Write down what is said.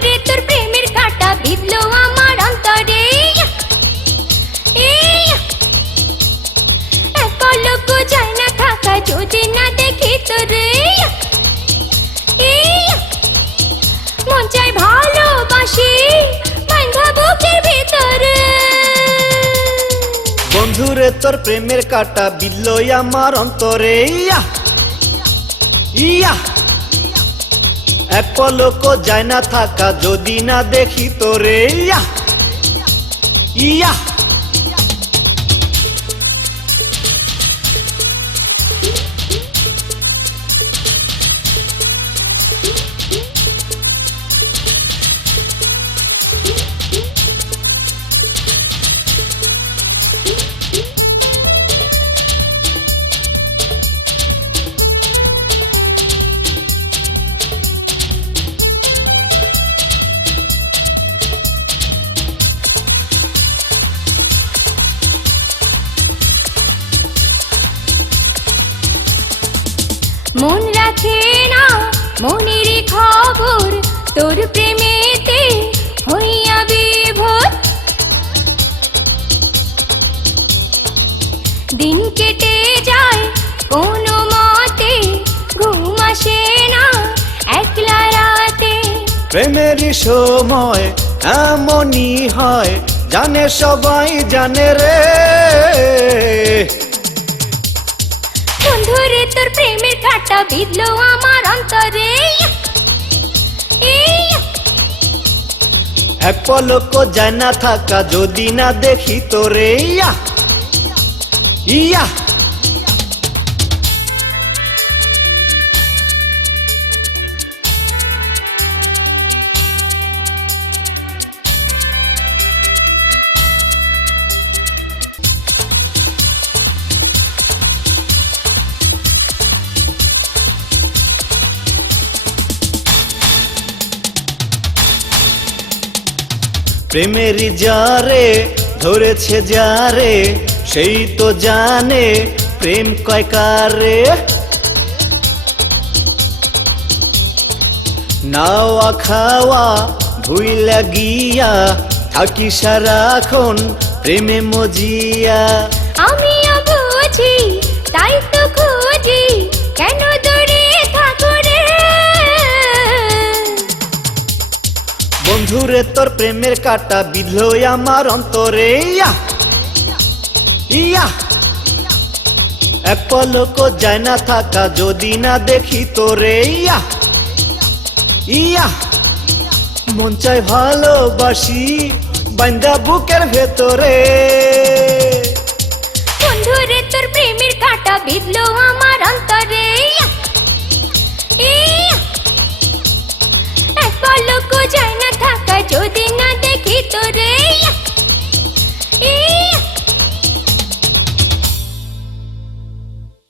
বন্ধুরে তোর প্রেমের কাঁটা বিঁধলো আমার অন্তরে। এক পলক যায় না থাকা যদি না দেখি তোরে। মন চাই ভালোবাসি বাঁধা বুকের ভিতরে। বন্ধুরে তোর প্রেমের কাঁটা বিঁধলো আমার অন্তরে। ইয়া এক পলক যায় না থাকা যদি না দেখি তোরে। ইয়া ইয়া মন রাখে না মনের খবর তোর প্রেমেতে হইয়া বিভোর। দিন কেটে যায় কোনো মতে ঘুম আসে না একলা রাতে। প্রেমেরই সময় এমনই হয় জানে সবাই জানে রে। বন্ধুরে তোর প্রেমের কাঁটা বিঁধলো আমার অন্তরে। এক পলক যায় না থাকা যদি না দেখি তোরে। ইয়া ইয়া প্রেমেরই যারে ধরেছে যারে সেই তো জানে প্রেম কয় কারে। নাওয়া খাওয়া ভুইলা গিয়া থাকি সারাক্ষণ প্রেমে মজিয়া। আমিও বুঝি তাই তো খুঁজি কেন দূরে থাকো রে। বন্ধুরে তোর প্রেমের কাঁটা বিঁধলো আমার অন্তরে। ইয়া ইয়া এক পলক যায় না থাকা যদি না দেখি তোরে। ইয়া ইয়া মন চাই ভালোবাসি বাঁধা বুকের ভেতরে। বন্ধুরে তোর প্রেমের কাঁটা বিঁধলো আমার অন্তরে। এক পলক যায় না থাকা যদি না দেখি তোরে।